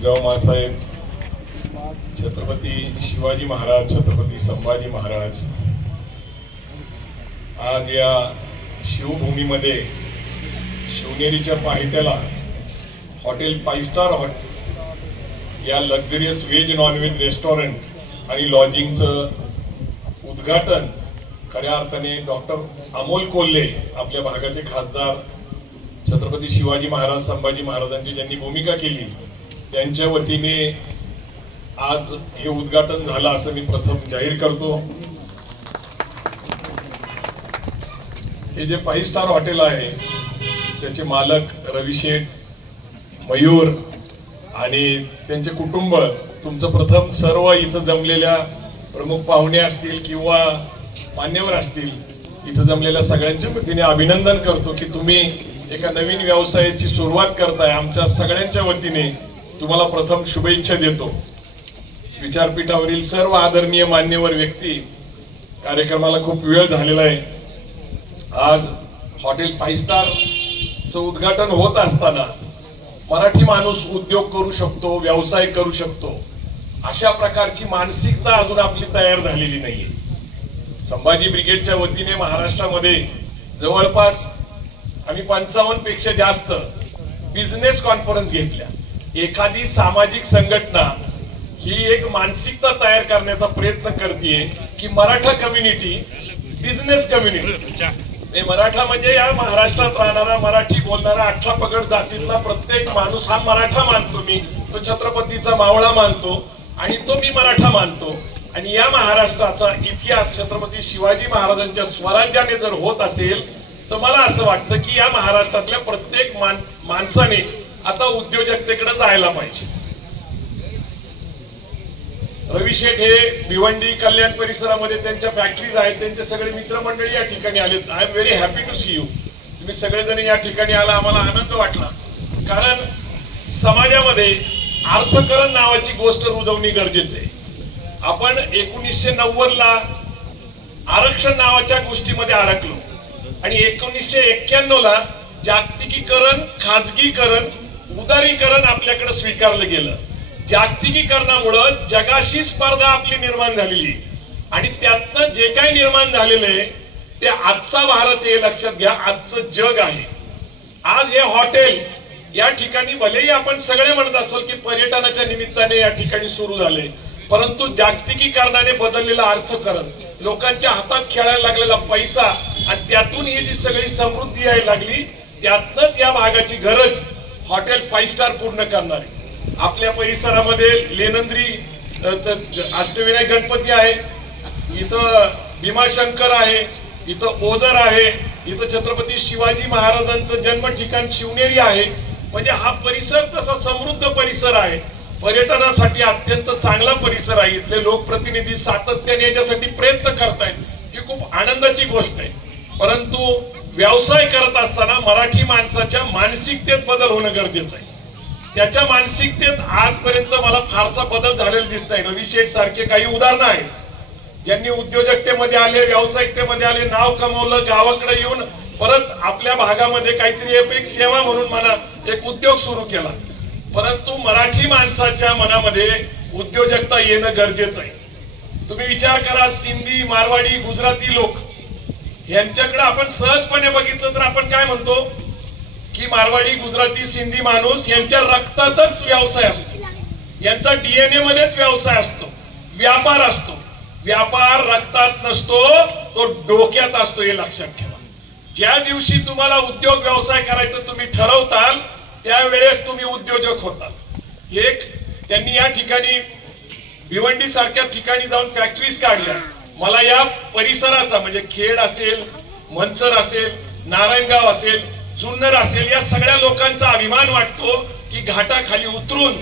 जिजाऊ मासाहेब, छत्रपती शिवाजी महाराज, छत्रपती संभाजी महाराज आज या शिवभूमीमध्ये शिवनेरीच्या पायथ्याला हॉटेल 5 स्टार हॉटेल या luxurious veg non veg restaurant आणि लॉजिंगचं उद्घाटन खऱ्या अर्थाने डॉक्टर अमोल कोल्हे आपल्या भागाचे खासदार, छत्रपती शिवाजी महाराज, संभाजी महाराजांची ज्यांनी भूमिका केली त्यांच्या वतीने आज हे उद्घाटन झालं असं मी प्रथम जाहीर करतो। हे जे 5 स्टार हॉटेल आहे त्याचे मालक रवी शेठ, मयूर आणि त्यांचे कुटुंब, तुमचं प्रथम सर्व इथं जमलेल्या प्रमुख पाहुणे असतील किंवा मान्यवर असतील, इथं जमलेल्या सगळ्यांच्या वतीने अभिनंदन करतो की तुम्ही एका नवीन व्यवसायाची सुरुवात करताय। आमच्या सगळ्यांच्या वतीने तुम्हाला प्रथम शुभेच्छा देतो। विचारपीठावरील सर्व आदरणीय मान्यवर व्यक्ती, कार्यक्रमाला खूप वेळ झालेला आहे। आज हॉटेल 5 स्टारचं उद्घाटन होत असताना मराठी माणूस उद्योग करू शकतो, व्यवसाय करू शकतो, अशा प्रकारची मानसिकता अजून आपली तयार झालेली नाहीये। संभाजी ब्रिगेडच्या वतीने महाराष्ट्रामध्ये जवळपास आम्ही 55 पेक्षा जास्त बिझनेस कॉन्फरन्स घेतल्या। एखादी सामाजिक संघटना ही एक मानसिकता तयार करण्याचा प्रयत्न करते की Maratha community business community, Maratha म्हणजे या महाराष्ट्रात राहणारा मराठी बोलणारा 18 पगड जातीतला प्रत्येक माणूस हा मराठा मानतो। मी तो छत्रपतीचा मावळा मानतो आणि तो मी मराठा मानतो। आणि या महाराष्ट्राचा इतिहास छत्रपती शिवाजी महाराजांच्या स्वराज्याने जर होत असेल तर मला असं वाटतं की या महाराष्ट्रातल्या प्रत्येक माणसाने आता उद्योजकतेकडे जायला पाहिजे। रवी शेठ हे भिवंडी कल्याण परिसरामध्ये त्यांच्या फॅक्टरीज आहेत, त्यांचे सगळे मित्रमंडळी या ठिकाणी आलेत। I am very happy to see you. तुम्ही सगळेजण या ठिकाणी आला, आम्हाला आनंद वाटला, कारण समाजामध्ये अर्थकरण नावाची गोष्ट रुजवणे गरजेचे आहे। आपण 1990 ला आरक्षण नावाच्या गोष्टीमध्ये अडकलो आणि 1991 ला जागतिकीकरण, खाजगीकरण, उदारीकरण आपल्याकडे स्वीकारलं गेलं। जागतिकीकरणामुळे जगाशी स्पर्धा आपली निर्माण झालेली आणि त्यातनं जे काही निर्माण झालेलं आहे ते आजचा भारत हे लक्षात घ्या, आजचं जग आहे। आज हे हॉटेल या ठिकाणी भलेही आपण सगळे म्हणत असो की पर्यटनाच्या निमित्ताने या ठिकाणी सुरू झाले, परंतु जागतिकीकरणाने बदललेला अर्थकरण, लोकांच्या हातात खेळायला लागलेला पैसा आणि त्यातून ही जी सगळी समृद्धी यायला लागली, त्यातनच या भागाची गरज हॉटेल 5 स्टार पूर्ण करणारी। आपल्या परिसरामध्ये लेनंद्री अष्टविनायक गणपती आहे, इथं भीमाशंकर आहे, इथं ओझर आहे, इथं छत्रपती शिवाजी महाराजांचं जन्म ठिकाण शिवनेरी आहे। म्हणजे हा परिसर तसा समृद्ध परिसर आहे, पर्यटनासाठी अत्यंत चांगला परिसर आहे। इथले लोकप्रतिनिधी सातत्याने याच्यासाठी प्रयत्न करतायत, ही खूप आनंदाची गोष्ट आहे। परंतु व्यवसाय करत असताना मराठी माणसाच्या मानसिकतेत बदल होणं गरजेचं आहे। त्याच्या मानसिकतेत आजपर्यंत मला फारसा बदल झालेला दिसत नाही। रवी शेठ सारखे काही उदाहरणं आहेत ज्यांनी उद्योजकतेमध्ये आले, व्यावसायिकतेमध्ये आले, नाव कमवलं, गावाकडे येऊन परत आपल्या भागामध्ये काहीतरी एक सेवा म्हणून मला एक उद्योग सुरू केला। परंतु मराठी माणसाच्या मनामध्ये उद्योजकता येणं गरजेचं आहे। तुम्ही विचार करा, सिंधी, मारवाडी, गुजराती लोक यांच्याकडे आपण सहजपणे बघितलं तर आपण काय म्हणतो की मारवाडी, गुजराती, सिंधी माणूस यांच्या रक्तातच व्यवसाय असतो, यांचा डीएनए मध्येच व्यवसाय असतो, व्यापार असतो। व्यापार रक्तात नसतो, तो डोक्यात असतो, हे लक्षात ठेवा। ज्या दिवशी तुम्हाला उद्योग व्यवसाय करायचं तुम्ही ठरवताल त्यावेळेस तुम्ही उद्योजक होताल। एक त्यांनी या ठिकाणी भिवंडी सारख्या ठिकाणी जाऊन फॅक्टरीज काढल्या। मला या परिसराचा म्हणजे खेड असेल, मनसर असेल, नारायणगाव असेल, जुन्नर असेल, या सगळ्या लोकांचा अभिमान वाटतो की घाटाखाली उतरून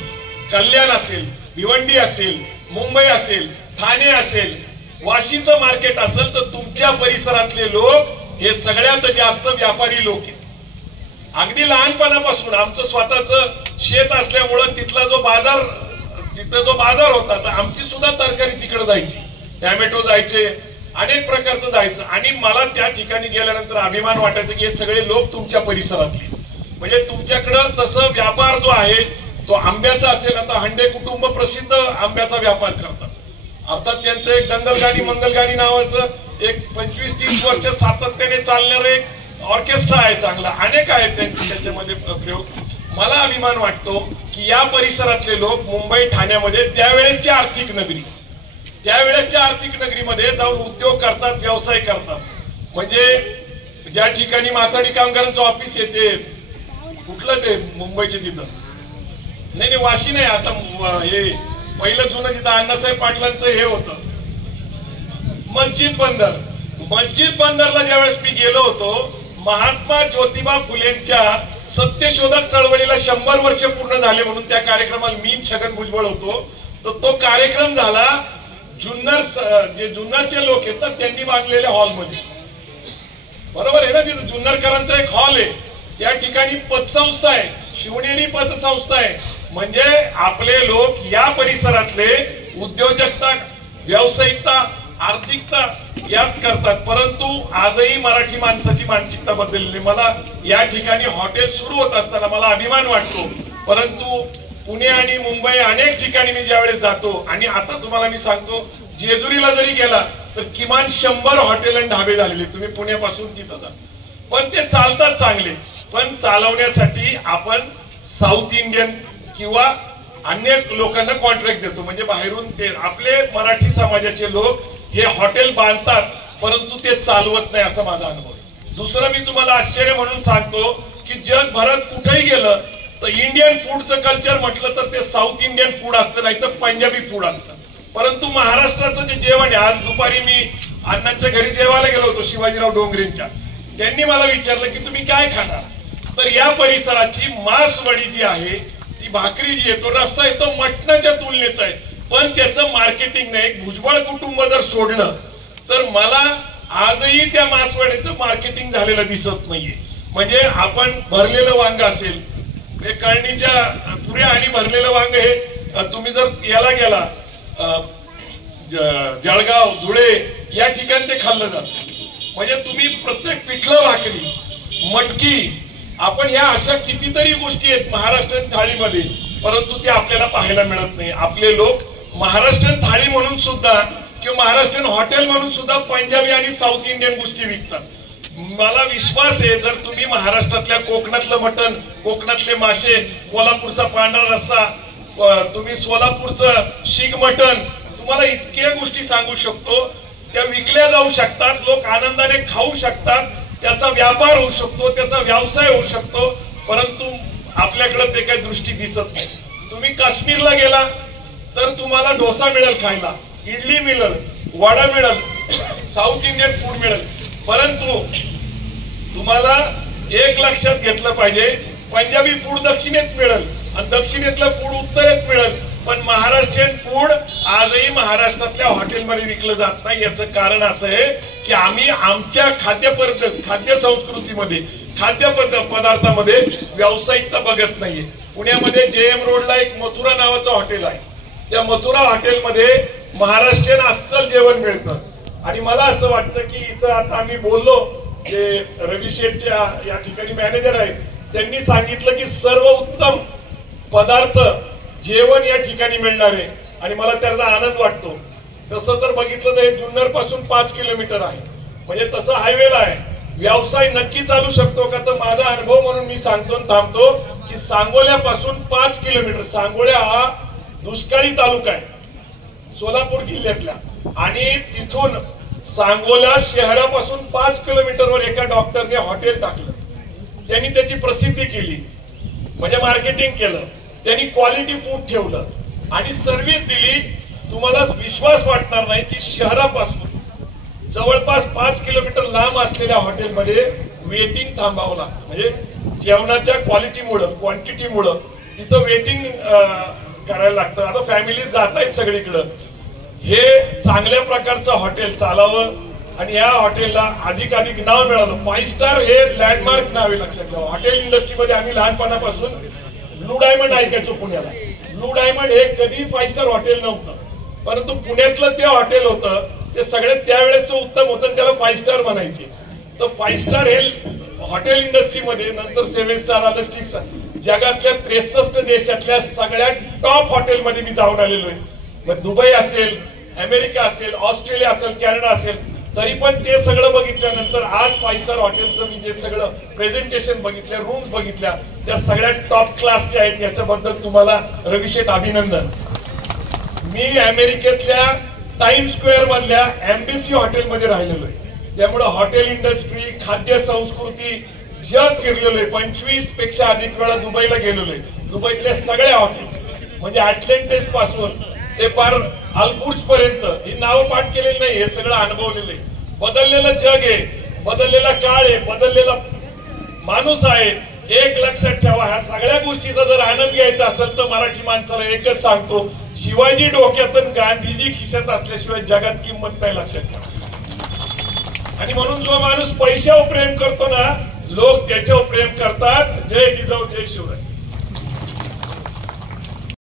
कल्याण असेल, भिवंडी असेल, मुंबई असेल, ठाणे असेल, वाशीचं मार्केट असेल तर तुमच्या परिसरातले लोक हे सगळ्यात जास्त व्यापारी लोक आहेत। अगदी लहानपणापासून आमचं स्वतःचं शेत असल्यामुळं तिथला जो बाजार होता तर आमची सुद्धा तरकारी तिकडे जायची, टॅमॅटो जायचे, अनेक प्रकारचं जायचं। आणि मला त्या ठिकाणी गेल्यानंतर अभिमान वाटायचं की हे सगळे लोक तुमच्या परिसरातले, म्हणजे तुमच्याकडं तसं व्यापार जो आहे तो आंब्याचा असेल, आता हंडे कुटुंब प्रसिद्ध आंब्याचा व्यापार करतात. अर्थात त्यांचं एक दंगलगाणी मंगलगाणी नावाचं एक 25-30 वर्ष सातत्याने चालणारं एक ऑर्केस्ट्रा आहे चांगला, अनेक आहेत त्यांचे त्याच्यामध्ये प्रयोग. मला अभिमान वाटतो की या परिसरातले लोक मुंबई ठाण्यामध्ये त्यावेळेसच्या आर्थिक नगरीमध्ये जाऊन उद्योग करतात, व्यवसाय करतात. म्हणजे ज्या ठिकाणी माथाडी कामगारांचं ऑफिस येते, कुठलं ते मुंबईचे तिथं नाही वाशी नाही, आता हे पहिलं जुनं जिथं अण्णासाहेब पाटलांचं हे होतं मस्जिद बंदरला ज्यावेळेस मी गेलो होतो, महात्मा ज्योतिबा फुलेंच्या सत्यशोधक चळवळीला 100 वर्ष पूर्ण झाले म्हणून त्या कार्यक्रमाला मी छगन भुजबळ होतो. तर तो कार्यक्रम झाला जुन्नरचे लोक आहेत ना त्यांनी बांधलेल्या हॉलमध्ये, बरोबर आहे ना. तिथं जुन्नरकरांचा एक हॉल आहे, त्या ठिकाणी पतसंस्था आहे, शिवनेरी पतसंस्था आहे. म्हणजे आपले लोक या परिसरातले उद्योजकता, व्यावसायिकता, आर्थिकता यात करतात. परंतु आजही मराठी माणसाची मानसिकता बदलली. मला या ठिकाणी हॉटेल सुरू होत असताना मला अभिमान वाटतो, परंतु पुणे आणि मुंबई अनेक ठिकाणी मी ज्यावेळेस जातो, आणि आता तुम्हाला मी सांगतो जेजुरीला जरी गेला तर किमान 100 हॉटेल आणि ढाबे झालेले, तुम्ही पुण्यापासून तिथं जा. पण ते चालतात चांगले, पण चालवण्यासाठी आपण साऊथ इंडियन किंवा अन्य लोकांना कॉन्ट्रॅक्ट देतो. म्हणजे बाहेरून ते आपले मराठी समाजाचे लोक हे हॉटेल बांधतात, परंतु ते चालवत नाही, असा माझा अनुभव आहे. दुसरं मी तुम्हाला आश्चर्य म्हणून सांगतो की जगभरात कुठेही गेलं तर इंडियन फूडचं कल्चर म्हटलं तर ते साऊथ इंडियन फूड असतं, नाही तर पंजाबी फूड असतं. परंतु महाराष्ट्राचं जे जेवण आहे, आज दुपारी मी अण्णांच्या घरी जेवायला गेलो होतो शिवाजीराव डोंगरेंच्या, त्यांनी मला विचारलं की तुम्ही काय खाणार, तर या परिसराची मासवडी जी आहे, ती भाकरी जी आहे, तो रस्सा आहे, तो मटणाच्या तुलनेचा आहे, पण त्याचं मार्केटिंग नाही. भुजबळ कुटुंब जर सोडलं तर मला आजही त्या मासवडीचं मार्केटिंग झालेलं दिसत नाहीये. म्हणजे आपण भरलेलं वांग असेल, हे कळणीच्या पुऱ्या आणि भरलेलं वांग हे तुम्ही जर याला गेला जळगाव, धुळे या ठिकाणी ते खाल्लं जातं. म्हणजे तुम्ही प्रत्येक पिठलं भाकरी, मटकी, आपण ह्या अशा कितीतरी गोष्टी आहेत महाराष्ट्रीयन थाळीमध्ये, परंतु ते आपल्याला पाहायला मिळत नाही. आपले लोक महाराष्ट्रीयन थाळी म्हणून सुद्धा किंवा महाराष्ट्रीयन हॉटेल म्हणून सुद्धा पंजाबी आणि साऊथ इंडियन गोष्टी विकतात. मला विश्वास आहे जर तुम्ही महाराष्ट्रातल्या कोकणातलं मटण, कोकणातले मासे, कोल्हापूरचा पांढरा रस्सा, तुम्ही सोलापूरचं शीग मटण, तुम्हाला इतक्या गोष्टी सांगू शकतो, त्या विकल्या जाऊ शकतात, लोक आनंदाने खाऊ शकतात, त्याचा व्यापार होऊ शकतो, त्याचा व्यवसाय होऊ शकतो. परंतु आपल्याकडे ते काही दृष्टी दिसत नाही. तुम्ही काश्मीरला गेला तर तुम्हाला डोसा मिळेल खायला, इडली मिळेल, वडा मिळेल, साऊथ इंडियन फूड मिळेल. परंतु तुम्हाला एक लक्षात घेतलं पाहिजे, पंजाबी फूड दक्षिणेत मिळेल आणि दक्षिणेतलं फूड उत्तरेत मिळेल, पण महाराष्ट्रीयन फूड आजही महाराष्ट्रातल्या हॉटेलमध्ये विकलं जात नाही. याचं कारण असं आहे की आम्ही आमच्या खाद्य संस्कृतीमध्ये, खाद्य पदार्थामध्ये व्यावसायिकता बघत नाहीये. पुण्यामध्ये JM रोडला एक मथुरा नावाचं हॉटेल आहे, त्या मथुरा हॉटेलमध्ये महाराष्ट्रीयन अस्सल जेवण मिळतं. आणि मला असं वाटतं की इथं आता आम्ही बोललो, जे रवी शेठच्या या ठिकाणी मॅनेजर आहेत, त्यांनी सांगितलं की सर्व उत्तम पदार्थ, जेवण या ठिकाणी मिळणार आहे, आणि मला त्याचा आनंद वाटतो. तसं तर बघितलं तर हे जुन्नर पासून 5 किलोमीटर आहे, म्हणजे तसं हायवेला आहे. व्यवसाय नक्की चालू शकतो का, तर माझा अनुभव म्हणून मी सांगतो थांबतो की सांगोल्यापासून 5 किलोमीटर, सांगोल्या हा दुष्काळी तालुका आहे सोलापूर जिल्ह्यातला, आणि तिथून सांगोला शहरापासून 5 किलोमीटरवर एका डॉक्टरने हॉटेल टाकलं. त्यांनी त्याची प्रसिद्धी केली, म्हणजे मार्केटिंग केलं, त्यांनी क्वालिटी फूड ठेवलं आणि सर्व्हिस दिली. तुम्हाला विश्वास वाटणार नाही की शहरापासून जवळपास 5 किलोमीटर लांब असलेल्या हॉटेलमध्ये वेटिंग थांबावं लागतं. म्हणजे जेवणाच्या क्वालिटीमुळं, क्वांटिटीमुळं तिथं वेटिंग करायला लागतं. आता फॅमिली जात आहेत सगळीकडं. हे चांगल्या प्रकारचं हॉटेल चालावं आणि या हॉटेलला अधिकाधिक नाव मिळालं. 5 स्टार हे लँडमार्क नाव आहे, लक्षात घ्या. हॉटेल इंडस्ट्रीमध्ये आम्ही लहानपणापासून ब्लू डायमंड ऐकायचो पुण्याला. ब्लू डायमंड हे कधी 5 स्टार हॉटेल नव्हतं, परंतु पुण्यातलं ते हॉटेल होतं, ते सगळ्यात त्यावेळेस उत्तम होतं, त्याला 5 स्टार म्हणायचे. तर 5 स्टार हे हॉटेल इंडस्ट्रीमध्ये, नंतर 7 स्टार आलं, 6 स्टार, जगातल्या 63 देशातल्या सगळ्या टॉप हॉटेलमध्ये मी जाऊन आलेलो आहे. मग दुबई असेल, अमेरिका असेल, ऑस्ट्रेलिया असेल, कॅनडा असेल, तरी पण ते सगळं बघितल्यानंतर आज 5 स्टार हॉटेलचं मी जे सगळं प्रेझेंटेशन बघितलं, रूम्स बघितल्या, त्या सगळ्या टॉप क्लासच्या आहेत. याच्याबद्दल तुम्हाला रविशेठ अभिनंदन. मी अमेरिकेतल्या टाइम स्क्वेअर मधल्या एम्बेसी हॉटेलमध्ये राहिलेलो आहे. त्यामुळे हॉटेल इंडस्ट्री, खाद्य संस्कृती जग फिरलेलो आहे. 25 पेक्षा अधिक वेळा दुबईला गेलेलो आहे. दुबईतल्या सगळ्या हॉटेल म्हणजे अटलांटिस पासून ते पार अल्बुर्ज पर्यंत ही नावं पाठ केलेली नाही, हे सगळं अनुभवलेलं आहे. बदललेलं जग आहे, बदललेला काळ आहे, बदललेला माणूस आहे. एक लक्षात ठेवा, ह्या सगळ्या गोष्टीचा जर आनंद घ्यायचा असेल तर मराठी माणसाला एकच सांगतो, शिवाजी डोक्यात आणि गांधीजी खिशात असल्याशिवाय जगात किंमत नाही, लक्षात ठेवा. आणि म्हणून जो माणूस पैशावर प्रेम करतो ना, लोक त्याच्यावर प्रेम करतात. जय जिजाऊ, जय शिवराय.